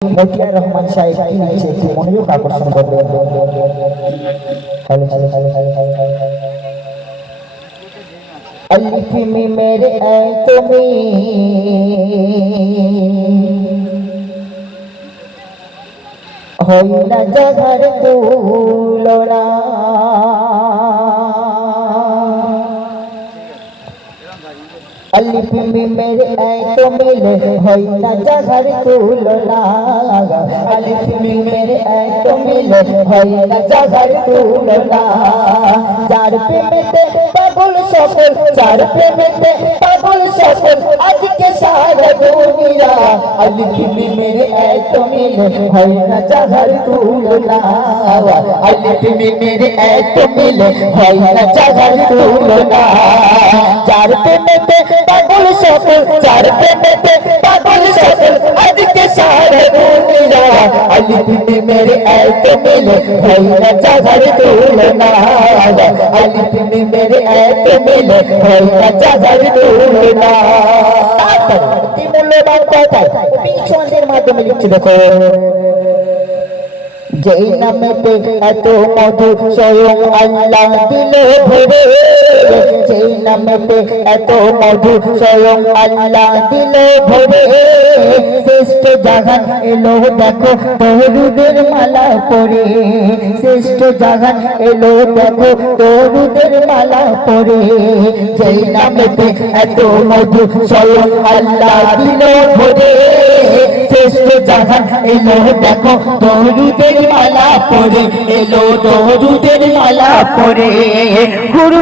মতিয়ার রহমান সাহেব কি নিচে একটু মনোযোগ আকর্ষণ করবেন। अलिफ में मेरे ऐ तुम्हें हो न जगर तुलना अलिफ में मेरे ऐ तो मिले हो न जगर तुलना अलिफ में मेरे ऐ तो मिले हो न जगर तुलना चार पे मिलते पागल सफल चार पे मिलते पागल सफल आज के सारा दुनिया अलिफ में मेरे ऐ तो मिले हो न जगर तुलना अलिफ में मेरे ऐ तो मिले हो न जगर तुलना चार पे मिलते पागल सफल चार पे मिलते पागल सफल आज के सारा दुनिया अलिफ में मेरे ऐ तो मिले हो न जगर तुलना अलिफ में मेरे ऐ तो मिले हो न जगर तुलना কি মূল্যবান কথা বিচ্ছন্দের মাধ্যমে লিখছে দেখো যেই নামেতে এত মধু স্বয়ং আল্লাহ দিলে ভরে যেই নামেতে এত মধু স্বয়ং আল্লাহ দিলে ভরে শ্রেষ্ঠ জাহান এলো দেখো তরুদের মালা পরে শ্রেষ্ঠ জাহান এলো দেখো তরুদের মালা পরে যেই নামেতে এত মধু স্বয়ং আল্লাহ দিলে ভরে শ্রেষ্ঠ জাহান এলো দেখো তরুদের মালা পরে এলো তরুদের মালা পরে গুরু